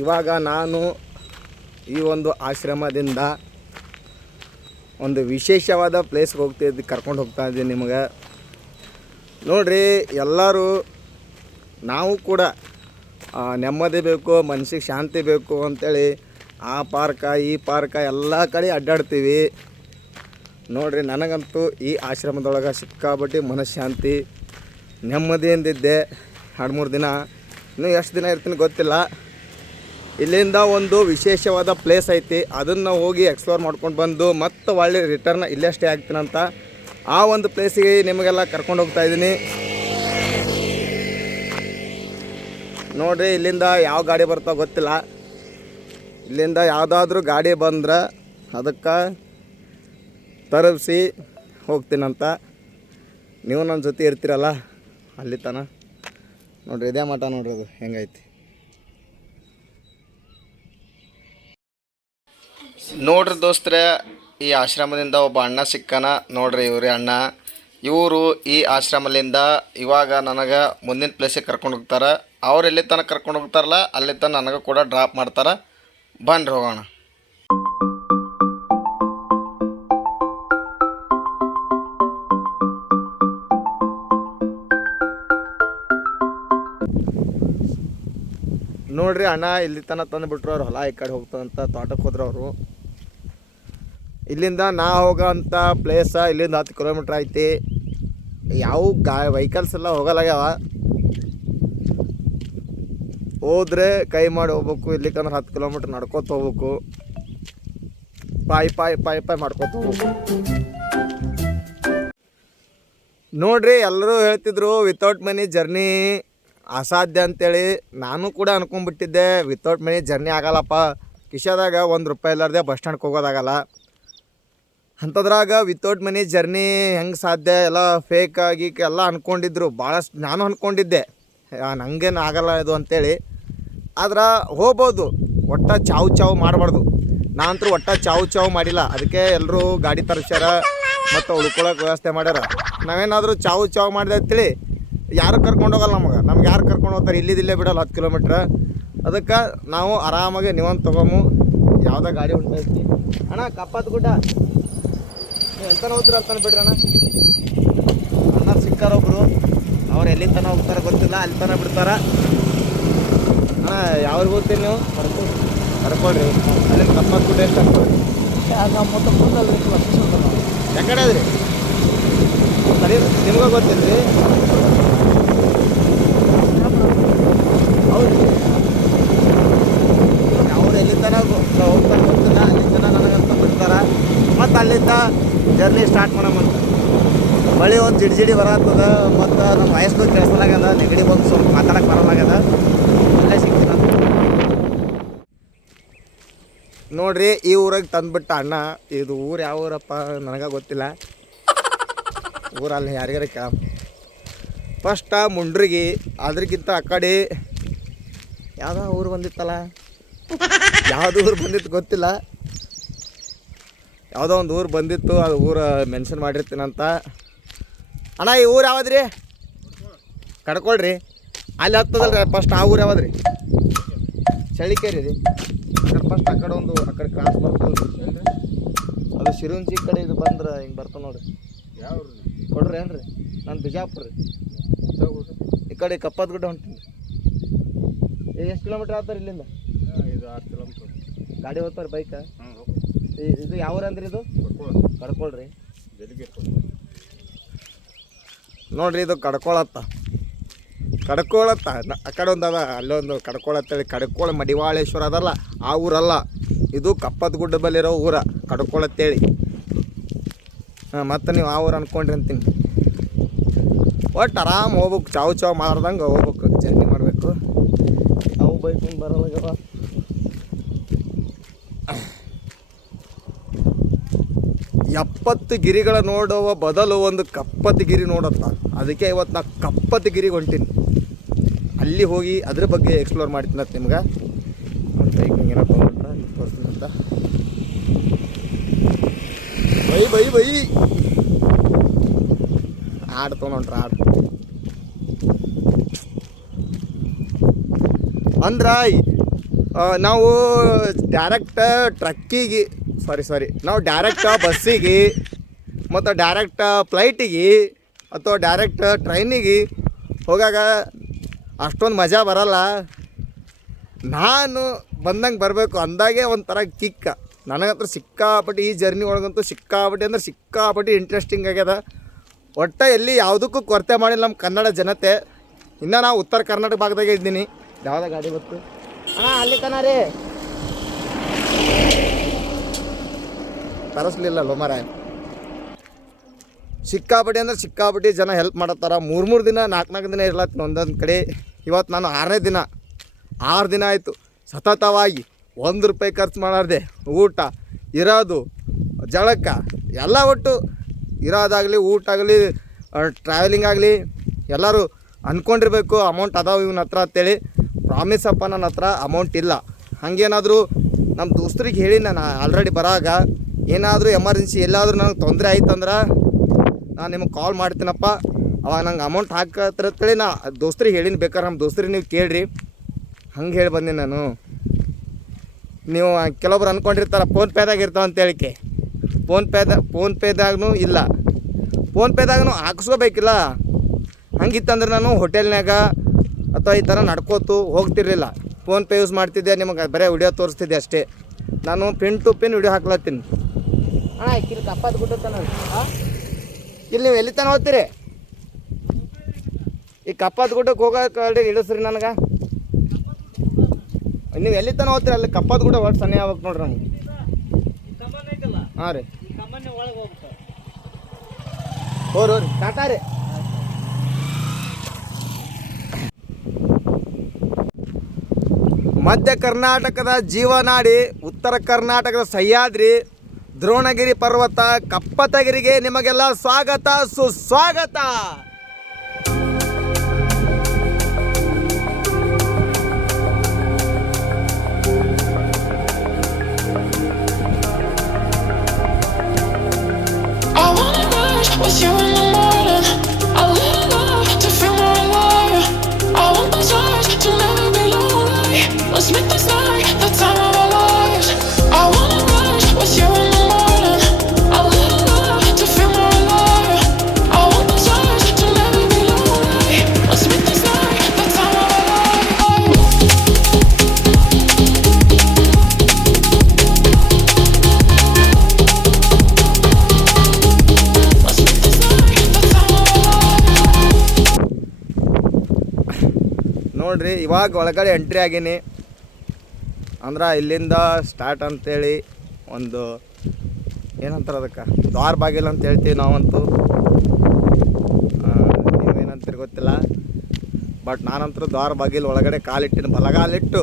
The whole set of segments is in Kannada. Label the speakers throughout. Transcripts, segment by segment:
Speaker 1: ಇವಾಗ ನಾನು ಈ ಒಂದು ಆಶ್ರಮದಿಂದ ಒಂದು ವಿಶೇಷವಾದ ಪ್ಲೇಸ್ಗೆ ಹೋಗ್ತಿದ್ದು ಕರ್ಕೊಂಡು ಹೋಗ್ತಾ ಇದ್ದೀನಿ ನಿಮಗೆ. ನೋಡ್ರಿ, ಎಲ್ಲರೂ ನಾವು ಕೂಡ ನೆಮ್ಮದಿ ಬೇಕು, ಮನ್ಸಿಗೆ ಶಾಂತಿ ಬೇಕು ಅಂತೇಳಿ ಆ ಪಾರ್ಕ, ಈ ಪಾರ್ಕ ಎಲ್ಲ ಕಡೆ ಅಡ್ಡಾಡ್ತೀವಿ. ನೋಡ್ರಿ, ನನಗಂತೂ ಈ ಆಶ್ರಮದೊಳಗೆ ಸಿಕ್ಕಾಬಟ್ಟಿ ಮನಃಶಾಂತಿ, ನೆಮ್ಮದಿಯಿಂದಿದ್ದೆ. ಎರಡು ಮೂರು ದಿನ, ಇನ್ನೂ ಎಷ್ಟು ದಿನ ಇರ್ತೀನಿ ಗೊತ್ತಿಲ್ಲ. ಇಲ್ಲಿಂದ ಒಂದು ವಿಶೇಷವಾದ ಪ್ಲೇಸ್ ಐತಿ. ಅದನ್ನು ಹೋಗಿ ಎಕ್ಸ್ಪ್ಲೋರ್ ಮಾಡ್ಕೊಂಡು ಬಂದು ಮತ್ತೆ ಒಳ್ಳೆ ರಿಟರ್ನ್ ಇಲ್ಲೇ ಆಗ್ತೀನಂತ ಆ ಒಂದು ಪ್ಲೇಸಿಗೆ ನಿಮಗೆಲ್ಲ ಕರ್ಕೊಂಡು ಹೋಗ್ತಾ ಇದ್ದೀನಿ. ನೋಡ್ರಿ, ಇಲ್ಲಿಂದ ಯಾವ ಗಾಡಿ ಬರ್ತಾವ ಗೊತ್ತಿಲ್ಲ. ಇಲ್ಲಿಂದ ಯಾವುದಾದ್ರೂ ಗಾಡಿ ಬಂದ್ರೆ ಅದಕ್ಕೆ ತರಿಸಿ ಹೋಗ್ತೀನಂತ. ನೀವು ನನ್ನ ಜೊತೆ ಇರ್ತೀರಲ್ಲ, ಅಲ್ಲಿ ತನ. ನೋಡ್ರಿ, ಇದೇ ಮಠ ನೋಡ್ರಿ ಅದು. ಹೆಂಗೈತಿ? ನೋಡ್ರಿ ದೋಸ್ತ್ರೆ, ಈ ಆಶ್ರಮದಿಂದ ಒಬ್ಬ ಅಣ್ಣ ಸಿಕ್ಕನ. ನೋಡ್ರಿ ಇವ್ರಿ ಅಣ್ಣ. ಇವರು ಈ ಆಶ್ರಮದಿಂದ ಇವಾಗ ನನಗೆ ಮುಂದಿನ ಪ್ಲೇಸಿಗೆ ಕರ್ಕೊಂಡು ಹೋಗ್ತಾರೆ. ಅವ್ರು ಎಲ್ಲಿ ತನಕ ಕರ್ಕೊಂಡು ಹೋಗ್ತಾರಲ್ಲ, ಅಲ್ಲಿ ತನಕ ನನಗೆ ಕೂಡ ಡ್ರಾಪ್ ಮಾಡ್ತಾರೆ. ಬನ್ರಿ ಹೋಗೋಣ. ನೋಡ್ರಿ ಅಣ್ಣ, ಇಲ್ಲಿ ತನಕ ತಂದುಬಿಟ್ರು ಅವ್ರು ಹೊಲ ಈ ಕಡೆ ಹೋಗ್ತದಂತ ತೋಟಕ್ಕೆ ಹೋದ್ರು ಅವರು. ಇಲ್ಲಿಂದ ನಾ ಹೋಗೋಂಥ ಪ್ಲೇಸ ಇಲ್ಲಿಂದ ಹತ್ತು ಕಿಲೋಮೀಟ್ರ್ ಐತಿ. ಯಾವ ಗಾ ವೆಹಿಕಲ್ಸ್ ಎಲ್ಲ ಹೋಗಲಾಗ್ಯಾವ. ಹೋದರೆ ಕೈ ಮಾಡಿ ಹೋಗ್ಬೇಕು, ಇಲ್ಲಿಕಂದ್ರೆ ಹತ್ತು ಕಿಲೋಮೀಟ್ರ್ ನಡ್ಕೋತ ಹೋಗ್ಬೇಕು. ಪಾಯ್ ಪಾಯ್ ಪಾಯ್ ಪಾಯ್ ಮಾಡ್ಕೋತ ಹೋಗ್ಬೇಕು. ನೋಡ್ರಿ, ಎಲ್ಲರೂ ಹೇಳ್ತಿದ್ರು ವಿತೌಟ್ ಮನಿ ಜರ್ನಿ ಅಸಾಧ್ಯ ಅಂತೇಳಿ. ನಾನು ಕೂಡ ಅನ್ಕೊಂಡ್ಬಿಟ್ಟಿದ್ದೆ ವಿತೌಟ್ ಮನಿ ಜರ್ನಿ ಆಗಲ್ಲಪ್ಪ. ಕಿಶಾದಾಗ ಒಂದು ರೂಪಾಯಿ ಇಲ್ಲಾರ್ದೆ ಬಸ್ ಸ್ಟ್ಯಾಂಡ್ಗೆ ಹೋಗೋದಾಗಲ್ಲ. ಅಂಥದ್ರಾಗ ವಿತೌಟ್ ಮನಿ ಜರ್ನಿ ಹೆಂಗೆ ಸಾಧ್ಯ? ಎಲ್ಲ ಫೇಕ್ ಆಗಿ ಎಲ್ಲ ಅಂದ್ಕೊಂಡಿದ್ರು ಭಾಳಷ್ಟು ನಾನು ಅಂದ್ಕೊಂಡಿದ್ದೆ ನನಗೇನು ಆಗಲ್ಲ ಇದು ಅಂತೇಳಿ. ಆದ್ರೆ ಹೋಗ್ಬೋದು. ಒಟ್ಟ ಚಾವು ಚಾವು ಮಾಡಬಾರ್ದು. ನಾನಂತೂ ಒಟ್ಟ ಚಾವು ಚಾವು ಮಾಡಿಲ್ಲ. ಅದಕ್ಕೆ ಎಲ್ಲರೂ ಗಾಡಿ ತರಿಸ್ಯಾರ ಮತ್ತು ಉಳ್ಕೊಳ್ಳೋಕೆ ವ್ಯವಸ್ಥೆ ಮಾಡ್ಯಾರ. ನಾವೇನಾದರೂ ಚಾವು ಚಾವು ಮಾಡಿದೆ ಅಂತೇಳಿ ಯಾರು ಕರ್ಕೊಂಡು ಹೋಗಲ್ಲ ನಮಗೆ. ನಮ್ಗೆ ಯಾರು ಕರ್ಕೊಂಡು ಹೋಗ್ತಾರೆ? ಇಲ್ಲಿದಿಲ್ಲೇ ಬಿಡಲ್ಲ ಹತ್ತು ಕಿಲೋಮೀಟ್ರ್. ಅದಕ್ಕೆ ನಾವು ಆರಾಮಾಗಿ ನೀವೊಂದು ತೊಗೊಂಬು. ಯಾವುದೇ ಗಾಡಿ ಹೊಂಟೈತಿ ಅಣ್ಣ, ಕಪ್ಪತ್ ಗುಡ್ಡ. ನೀವು ಎಲ್ತನ ಹೋಗ್ತೀರ ಅಲ್ತಾನೆ ಬಿಡ್ರಿ ಅಣ್ಣ? ಸಿಕ್ಕಾರ ಒಬ್ರು. ಅವ್ರು ಎಲ್ಲಿಂದ ತನ ಹೋಗ್ತಾರೆ ಗೊತ್ತಿಲ್ಲ ಅಲ್ಲಿ ಬಿಡ್ತಾರ. ಅಣ್ಣ ಯಾವ್ರಿಗೆ ಹೋಗ್ತೀರಿ ನೀವು? ಬರ್ಕೊ ಬರ್ಕೊಳ್ರಿ ಅಲ್ಲಿಂದ ಕಪ್ಪತ್ ಗುಡ್ಡ ಎಷ್ಟು ಆಗ್ತದೆ ಯಾಕಡೆ ಅದ್ರಿ? ಸರಿ ನಿಮ್ಗೆ ಗೊತ್ತಿಲ್ಲ ಹೌದು ಅವ್ರು ಎಲ್ಲಿ ತನಕ ಹೋಗ್ತಾರೆ ಗೊತ್ತಿಲ್ಲ ಅಲ್ಲಿ ತನಕ ನನಗಂತ ಬಿಡ್ತಾರ ಮತ್ತು ಅಲ್ಲಿಂದ ಜರ್ನಿ ಸ್ಟಾರ್ಟ್ ಮಾಡಮಂತ ಬಳಿ ಒಂದು ಜಿಡಿ ಜಿಡಿ ಬರತ್ತದ ಮತ್ತು ನಮ್ಮ ವಯಸ್ಸು ಕೆಲ್ಸಲಾಗ್ಯದ ನೆಗಡಿ ಬಂದು ಸ್ವಲ್ಪ ಮಾತಾಡಕ್ಕೆ ಬರಲಾಗದ ಅಲ್ಲೇ ಸಿಗ್ತದ ನೋಡ್ರಿ, ಈ ಊರಾಗ ತಂದ್ಬಿಟ್ಟ ಅಣ್ಣ, ಇದು ಊರು ಯಾವ ಊರಪ್ಪ ನನಗೆ ಗೊತ್ತಿಲ್ಲ. ಊರಲ್ಲಿ ಯಾರಿಗಾರ ಕೇಳ. ಫಸ್ಟ ಮುಂಡ್ರಿಗೆ ಅದ್ರಕ್ಕಿಂತ ಆ ಕಡೆ ಯಾವುದೋ ಊರು ಬಂದಿತ್ತಲ್ಲ? ಯಾವುದು ಊರು ಬಂದಿತ್ತು ಗೊತ್ತಿಲ್ಲ. ಯಾವುದೋ ಒಂದು ಊರು ಬಂದಿತ್ತು, ಅದು ಊರು ಮೆನ್ಷನ್ ಮಾಡಿರ್ತೀನಂತ. ಅಣ್ಣ ಈ ಊರು ಯಾವ್ದ್ರಿ? ಕಡ್ಕೊಳ್ರಿ. ಅಲ್ಲಿ ಹತ್ತದಲ್ರಿ ಫಸ್ಟ್ ಆ ಊರು ರೀ ಚಳಿಕೇರಿ ರೀ. ಫಸ್ಟ್ ಆ ಕಡೆ ಒಂದು ಆ ಕಡೆ ಕ್ರಾಸ್ ಬರ್ತಲ್ಲ ಅದು ಶಿರುಂಜಿ ಕಡೆ ಇದು ಬಂದ್ರೆ ಹಿಂಗೆ ಬರ್ತದೆ ನೋಡ್ರಿ.
Speaker 2: ಯಾವ
Speaker 1: ಕೊಡ್ರಿ ರೀ ನಾನು ಬಿಜಾಪುರ ರೀ. ಈ ಕಡೆ ಕಪ್ಪದ ಗುಡ್ಡ ಹೊಂಟೀನಿ ಎಷ್ಟು ಕಿಲೋಮೀಟ್ರ್ ಆಗ್ತಾರೆ ಇಲ್ಲಿಂದ?
Speaker 2: ಇದು ಆರು ಕಿಲೋಮೀಟ್ರ್
Speaker 1: ಗಾಡಿ ಹೋಗ್ತಾರೆ ಬೈಕ ಇದು ಯಾವ ಊರು ಅಂದ್ರಿ ಇದು ಕಡ್ಕೊಳ್ರಿ.
Speaker 2: ಬೆಳಿಗ್ಗೆ
Speaker 1: ನೋಡ್ರಿ, ಇದು ಕಡ್ಕೊಳತ್ತ. ಕಡ್ಕೊಳತ್ತ. ಆ ಕಡೆ ಒಂದು ಅದ ಅಲ್ಲೊಂದು ಕಡ್ಕೊಳತ್ತೇಳಿ ಕಡ್ಕೊಳ ಮಡಿವಾಳೇಶ್ವರ ಅದಲ್ಲ, ಆ ಊರಲ್ಲ. ಇದು ಕಪ್ಪದ ಗುಡ್ಡ ಬಲ್ಲಿರೋ ಊರ ಕಡ್ಕೊಳತ್ತೇಳಿ ಹಾಂ, ಮತ್ತು ನೀವು ಆ ಊರು ಅನ್ಕೊಂಡ್ರಿ ಅಂತೀನಿ. ಒಟ್ಟು ಆರಾಮ್ ಹೋಗ್ಬೇಕು, ಚಾವು ಚಾವು ಮಾಡ್ದಂಗೆ ಹೋಗ್ಬೇಕು, ಜರ್ನಿ ಮಾಡಬೇಕು. ಅವು ಬೈಕ್ ಬರಲ್ಲ ಎಪ್ಪತ್ತು ಗಿರಿಗಳ ನೋಡುವ ಬದಲು ಒಂದು ಕಪ್ಪತ್ತು ಗಿರಿ ನೋಡತ್ತ. ಅದಕ್ಕೆ ಇವತ್ತು ನಾ ಕಪ್ಪತ್ತು ಗಿರಿಗೆ ಹೊಂಟೀನಿ ಅಲ್ಲಿ ಹೋಗಿ ಅದ್ರ ಬಗ್ಗೆ ಎಕ್ಸ್ಪ್ಲೋರ್ ಮಾಡ್ತೀನಿ ಅಂತ ನಿಮ್ಗೆ ತೋರಿಸ್ತೀನಿ ಅಂತ. Bye bye bye. ಆಡ್ ತೊಗೊಂಡ್ರ, ಆಡ್. ಅಂದ್ರ ನಾವು ಡೈರೆಕ್ಟ್ ಟ್ರಕ್ಕಿಗೆ ಸಾರಿ ಸಾರಿ ನಾವು ಡೈರೆಕ್ಟ್ ಬಸ್ಸಿಗೆ ಮತ್ತು ಡೈರೆಕ್ಟ್ ಫ್ಲೈಟಿಗೆ ಅಥವಾ ಡೈರೆಕ್ಟ್ ಟ್ರೈನಿಗೆ ಹೋಗಾಗ ಅಷ್ಟೊಂದು ಮಜಾ ಬರಲ್ಲ. ನಾನು ಬಂದಂಗೆ ಬರಬೇಕು ಅಂದಾಗೆ ಒಂಥರ ಕಿಕ್ಕ ನನಗಂತೂ ಸಿಕ್ಕಾಪಟ್ಟಿ ಈ ಜರ್ನಿ ಒಳಗಂತೂ ಸಿಕ್ಕಾಪಟ್ಟಿ ಅಂದ್ರೆ ಸಿಕ್ಕಾಪಟ್ಟಿ ಇಂಟ್ರೆಸ್ಟಿಂಗ್ ಆಗ್ಯದ. ಒಟ್ಟ ಎಲ್ಲಿ ಯಾವುದಕ್ಕೂ ಕೊರತೆ ಮಾಡಿಲ್ಲ ನಮ್ಮ ಕನ್ನಡ ಜನತೆ. ಇನ್ನು ನಾವು ಉತ್ತರ ಕರ್ನಾಟಕ ಭಾಗದಾಗೆ ಇದ್ದೀನಿ. ಯಾವುದೇ ಗಾಡಿ ಗೊತ್ತು? ಹಾಂ ಅಲ್ಲಿ ತನ ರೀ. ತರಿಸ್ಲಿಲ್ಲ ಲೋಮರ ಸಿಕ್ಕಾಪಟ್ಟಿ ಅಂದ್ರೆ ಸಿಕ್ಕಾಪಟ್ಟಿ ಜನ ಹೆಲ್ಪ್ ಮಾಡತ್ತಾರ ಮೂರು ಮೂರು ದಿನ, ನಾಲ್ಕು ನಾಲ್ಕು ದಿನ ಇರ್ಲತ್ತ ಒಂದೊಂದು ಕಡೆ. ಇವತ್ತು ನಾನು ಆರನೇ ದಿನ. ಆರು ದಿನ ಆಯಿತು. ಸತತವಾಗಿ ಒಂದು ರೂಪಾಯಿ ಖರ್ಚು ಮಾಡಾರ್ದೆ. ಊಟ, ಇರೋದು, ಜಳಕ, ಎಲ್ಲ ಒಟ್ಟು. ಇರೋದಾಗಲಿ ಊಟ ಆಗಲಿ ಟ್ರಾವೆಲಿಂಗ್ ಆಗಲಿ, ಎಲ್ಲರೂ ಅಂದ್ಕೊಂಡಿರ್ಬೇಕು ಅಮೌಂಟ್ ಅದಾವ ಇವನ ಹತ್ರ ಅಂತೇಳಿ. ಪ್ರಾಮಿಸ್ ಅಪ್ಪ ನನ್ನ ಹತ್ರ ಅಮೌಂಟ್ ಇಲ್ಲ. ಹಾಗೇನಾದರೂ ನಮ್ಮ ದೋಸ್ತರಿಗೆ ಹೇಳಿ ನಾನು ಆಲ್ರೆಡಿ ಬರಾಗ. ಏನಾದರೂ ಎಮರ್ಜೆನ್ಸಿ ಎಲ್ಲಾದರೂ ನನಗೆ ತೊಂದರೆ ಆಯ್ತಂದ್ರೆ ನಾನು ನಿಮಗೆ ಕಾಲ್ ಮಾಡ್ತೀನಪ್ಪ. ಅವಾಗ ನಂಗೆ ಅಮೌಂಟ್ ಹಾಕತ್ತೇಳಿ ನಾ ದೋಸ್ತ್ರಿಗೆ ಹೇಳಿನಿ ಬೇಕಾದ್ರೆ ನಮ್ಮ ದೋಸ್ತ್ರಿಗೆ ನೀವು ಕೇಳ್ರಿ. ಹಂಗೆ ಹೇಳಿ ಬಂದೆ ನಾನು. ನೀವು ಕೆಲವೊಬ್ರು ಅಂದ್ಕೊಂಡಿರ್ತಾರ ಫೋನ್ಪೇದಾಗ ಇರ್ತಾವ ಅಂತ ಹೇಳಿಕೆ. ಫೋನ್ಪೇದ ಫೋನ್ಪೇದಾಗೂ ಇಲ್ಲ. ಫೋನ್ಪೇದಾಗೂ ಹಾಕಿಸ್ಕೋಬೇಕಿಲ್ಲ. ಹಂಗಿತ್ತಂದ್ರೆ ನಾನು ಹೋಟೆಲ್ನಾಗ ಅಥವಾ ಈ ಥರ ನಡ್ಕೋತು ಹೋಗ್ತಿರ್ಲಿಲ್ಲ. ಫೋನ್ಪೇ ಯೂಸ್ ಮಾಡ್ತಿದ್ದೆ, ನಿಮಗೆ ಬರೀ ವಿಡಿಯೋ ತೋರಿಸ್ತಿದ್ದೆ ಅಷ್ಟೇ. ನಾನು ಪಿನ್ ಟು ಪಿನ್ ವಿಡಿಯೋ ಹಾಕ್ಲತ್ತೀನಿ. ಇಲ್ಲಿ ಕಪ್ಪದ ಇಲ್ಲಿ ನೀವು ಎಲ್ಲಿ ತನಕ ಹೋಗ್ತೀರಿ? ಈ ಕಪ್ಪದ ಗುಡ್ಡಕ್ಕೆ ಹೋಗೋಕೆ ಇಳಿಸ್ರಿ ನನಗೆ. ನೀವು ಎಲ್ಲಿ ತನಕ ಹೋಗ್ತೀರಿ? ಅಲ್ಲಿ ಕಪ್ಪದ ಗುಡ್ಡ ಒಟ್ಟು ಸನ್ನೆ ಆಗ್ಬೇಕು ನೋಡ್ರಿ ನಮ್ಗೆ. ಹಾಂ ರೀ. ಹೋರಿ ಹೋರಿ, ಟಾಟಾ ರೀ. ಮಧ್ಯ ಕರ್ನಾಟಕದ ಜೀವನಾಡಿ, ಉತ್ತರ ಕರ್ನಾಟಕದ ಸಹ್ಯಾದ್ರಿ ದ್ರೋಣಗಿರಿ ಪರ್ವತ ಕಪ್ಪತಗಿರಿಗೆ ನಿಮಗೆಲ್ಲ ಸ್ವಾಗತ ಸುಸ್ವಾಗತ!
Speaker 3: What's wanna rush you
Speaker 1: ನೋಡ್ರಿ, ಇವಾಗ ಒಳಗಡೆ ಎಂಟ್ರಿ ಆಗೀನಿ. ಅಂದ್ರೆ ಇಲ್ಲಿಂದ ಸ್ಟಾರ್ಟ್ ಅಂತೇಳಿ ಒಂದು ಏನಂತಾರೆ ಅದಕ್ಕೆ? ದ್ವಾರ ಬಾಗಿಲು ಅಂತ ಹೇಳ್ತೀವಿ ನಾವಂತೂ. ನೀವೇನಂತೀರಿ ಗೊತ್ತಿಲ್ಲ. ಬಟ್ ನಾನಂತೂ ದ್ವಾರ ಬಾಗಿಲು ಒಳಗಡೆ ಕಾಲಿಟ್ಟಿನ. ಬಲಗಾಲಿಟ್ಟು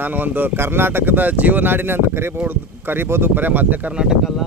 Speaker 1: ನಾನು ಒಂದು ಕರ್ನಾಟಕದ ಜೀವನಾಡಿನ ಅಂತ ಕರಿಬೋದು ಕರಿಬೋದು, ಬರೀ ಮಧ್ಯ ಕರ್ನಾಟಕ ಅಲ್ಲ.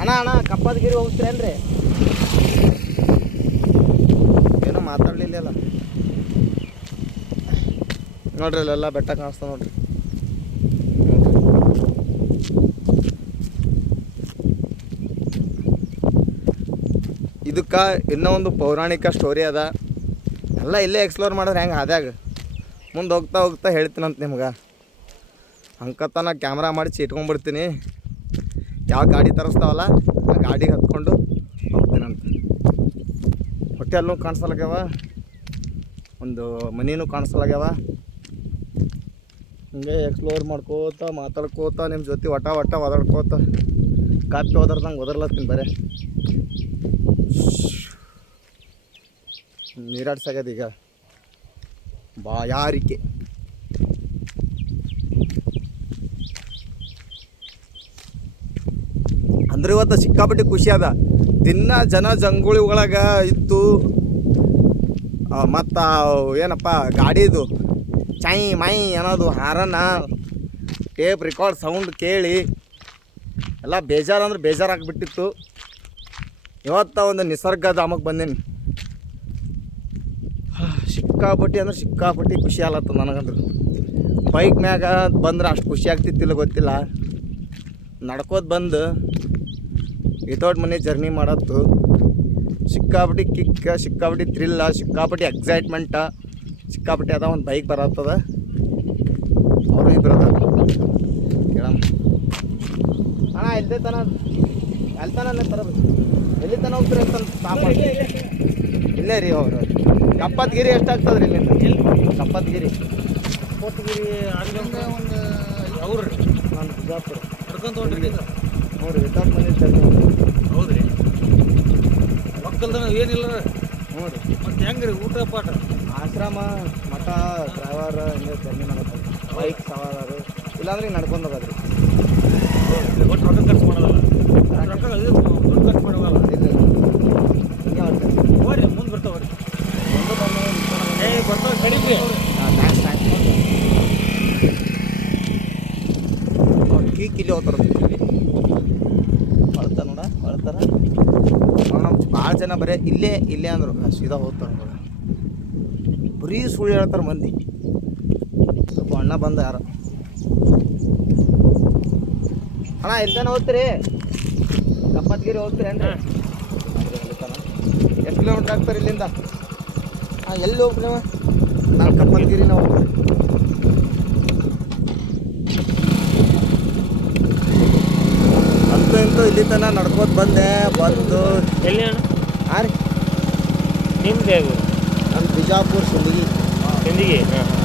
Speaker 1: ಅಣ್ಣ ಅಣ್ಣ ಕಪ್ಪದಗಿರಿ ಹೋಗ್ತೀರೇನ್ರಿ ಏನೋ ಮಾತಾಡಲಿಲ್ಲ ನೋಡ್ರಿ ಅಲ್ಲೆಲ್ಲ ಬೆಟ್ಟ ಕಾಣಿಸ್ತಾ ನೋಡ್ರಿ. ಇದಕ್ಕೆ ಇನ್ನೂ ಒಂದು ಪೌರಾಣಿಕ ಸ್ಟೋರಿ ಅದ. ಎಲ್ಲ ಇಲ್ಲೇ ಎಕ್ಸ್ಪ್ಲೋರ್ ಮಾಡಿದ್ರೆ ಹೆಂಗೆ ಹಾದ್ಯಾಗ ಮುಂದೆ ಹೋಗ್ತಾ ಹೋಗ್ತಾ ಹೇಳ್ತೀನಂತ ನಿಮ್ಗೆ. ಅಂಕತ್ತ ಕ್ಯಾಮ್ರಾ ಮಾಡಿ ಇಟ್ಕೊಂಡ್ಬಿಡ್ತೀನಿ ಯಾವ ಗಾಡಿ ತರಿಸ್ತಾವಲ್ಲ, ಆ ಗಾಡಿಗೆ ಹತ್ಕೊಂಡು ಹೋಗ್ತೀನಂತ ಹೊಟ್ಟೆಲ್ಲೂ ಕಾಣಿಸಲ್ಲಾಗ್ಯಾವ ಒಂದು ಮನಿನೂ ಕಾಣಿಸಲ್ಲಾಗ್ಯಾವ ಹಿಂಗೆ ಎಕ್ಸ್ಪ್ಲೋರ್ ಮಾಡ್ಕೋತ, ಮಾತಾಡ್ಕೋತ ನಿಮ್ಮ ಜೊತೆ ಒಟ್ಟ ಒಟ್ಟ ಒದಾಡ್ಕೋತ. ಕಾಪಿ ಒದರ್ದಂಗೆ ಒದರ್ಲತ್ತೀನಿ ಬರೇ. ಈಗ. ಬಾಯಾರಿಕೆ. ಅಂದ್ರೆ ಇವತ್ತು ಸಿಕ್ಕಾಪಟ್ಟೆ ಖುಷಿ ಅದ. ದಿನ ಜನ ಜಂಗುಳಿ ಒಳಗೆ ಇತ್ತು ಮತ್ತು ಏನಪ್ಪ, ಗಾಡಿದು ಚೈ ಮೈ ಅನ್ನೋದು ಹಾರನ್ನ ಟೇಪ್ ರೆಕಾರ್ಡ್ ಸೌಂಡ್ ಕೇಳಿ ಎಲ್ಲ ಬೇಜಾರು ಅಂದ್ರೆ ಬೇಜಾರಾಗ್ಬಿಟ್ಟಿತ್ತು ಇವತ್ತ ಒಂದು ನಿಸರ್ಗಧಾಮಕ್ಕೆ ಬಂದೇನಿ. ಸಿಕ್ಕಾಪಟ್ಟಿ ಅಂದ್ರೆ ಸಿಕ್ಕಾಪಟ್ಟಿ ಖುಷಿ ಆಲತ್ತ ನನಗಂದ್ರೆ. ಬೈಕ್ ಮ್ಯಾಗ ಬಂದ್ರೆ ಅಷ್ಟು ಖುಷಿ ಆಗ್ತಿತ್ತಿಲ್ಲ ಗೊತ್ತಿಲ್ಲ. ನಡ್ಕೋದು ಬಂದು ವಿತೌಟ್ ಮನಿ ಜರ್ನಿ ಮಾಡತ್ತು. ಸಿಕ್ಕಾಪಟ್ಟಿ ಕಿಕ್ಕ ಸಿಕ್ಕಾಪಟ್ಟಿ ಥ್ರಿಲ್ಲ ಸಿಕ್ಕಾಪಟ್ಟಿ ಎಕ್ಸೈಟ್ಮೆಂಟ ಸಿಕ್ಕಾಪಟ್ಟಿ ಅದ ಒಂದು ಬೈಕ್ ಬರತ್ತದ. ಅವರು ಇಬ್ಬರು ಕೇಳಮ್ಮ. ಅಣ್ಣ ಎಲ್ಲಿ ತನ? ಅಲ್ಲಿ ತನ ತರಬೇಕು? ಎಲ್ಲಿ ತನ ಹೋಗ್ತೀರಿ ಅಂತ ಇಲ್ಲೇ ರೀ ಅವರು. ಕಪ್ಪತ್ಗಿರಿ ಎಷ್ಟಾಗ್ತದ್ರಿ ಇಲ್ಲಿ ಕಪ್ಪತ್ಗಿರಿ.
Speaker 4: ಕಪ್ಪತ್ಗಿರಿ ಅಲ್ಲಿಂದ ಒಂದು ಅವ್ರು
Speaker 1: ನಾನು ಬಿಜಾಪುರ.
Speaker 4: ನಡ್ಕೊಂತ ಹೊಂಟ್ರಿ
Speaker 1: ನೋಡಿ ವಿತೌಟ್ ಮನಿ ಹೌದು
Speaker 4: ಹೌದ್ರಿ. ಒಕ್ಕಲ್ದನ ಏನಿಲ್ಲ.
Speaker 1: ನೋಡ್ರಿ
Speaker 4: ಮತ್ತೆ ಹೆಂಗ್ರಿ ಊಟ ಪಾಠ?
Speaker 1: ಆಶ್ರಮ ಮಠ ಡ್ರೈವರ್ ಹಿಂಗೆ ಜರ್ನಿ ಮಾಡೋದು ಬೈಕ್ ಸವಾರರು ಇಲ್ಲಾಂದ್ರೆ ಹಿಂಗೆ ನಡ್ಕೊಂಡು ಹೋಗೋದ್ರಿ
Speaker 4: ಒಟ್ಟು ರೊಕ್ಕ ಖರ್ಚು ಮಾಡೋದಲ್ಲ? ರೊಕ್ಕ ಇದು ದುಡ್ಡು ಖರ್ಚು ಮಾಡೋದಲ್ಲ?
Speaker 1: ಇಲ್ಲ ಹಿಂಗೆ
Speaker 4: ಹೋಗ್ರಿ ಮುಂದೆ ಬರ್ತಾವ್ರಿ
Speaker 1: ಒಂದು ಬಂದು
Speaker 4: ಏ ಬರ್ತಾವ ಕಡಿಮೆ
Speaker 1: ಥ್ಯಾಂಕ್ಸ್ ಥ್ಯಾಂಕ್ಸ್ ಕೀ ಕಿಲಿ ಹೋಗ್ತಾರ ಹೊಳ್ತಾರ ನೋಡ ಹೊಳ್ತಾರ ನಮ್ಮ ಭಾಳ ಜನ ಬರೀ ಇಲ್ಲೇ ಇಲ್ಲೇ ಅಂದ್ರು. ಸೀದಾ ಹೋಗ್ತಾರೆ ಬರೀ ಸುಳ್ಳು ಹೇಳ್ತಾರೆ ಮಂದಿ. ಸ್ವಲ್ಪ ಅಣ್ಣ ಬಂದ ಯಾರು. ಅಣ್ಣ ಎಲ್ತಾನ ಹೋಗ್ತೀರಿ? ಕಪ್ಪತ್ಗಿರಿ ಹೋಗ್ತೀರಿ ಅಂದ್ರೆ ಎಷ್ಟು ಕಿಲೋಮೀಟ್ರ್ ಆಗ್ತಾರೆ ಇಲ್ಲಿಂದ? ಹಾಂ ಎಲ್ಲಿ ಹೋಗ್ರಿ ನಾನು ಕಪ್ಪತ್ಗಿರಿನ ಹೋಗ್ತೀನಿ. ಅಂತೂ ಇಂತೂ ಇಲ್ಲಿ ತನಕ ನಡ್ಕೋತ ಬಂದೆ ಬಂದು.
Speaker 4: ಎಲ್ಲಿ ಅಣ್ಣ?
Speaker 1: ಹಾಂ ರೀ.
Speaker 4: ನಿಮ್ದು
Speaker 1: ನಮ್ಮ ಬಿಜಾಪುರ ಸಿಂದಗಿ
Speaker 4: ಹಿಂದಿಗೆ ಹಾಂ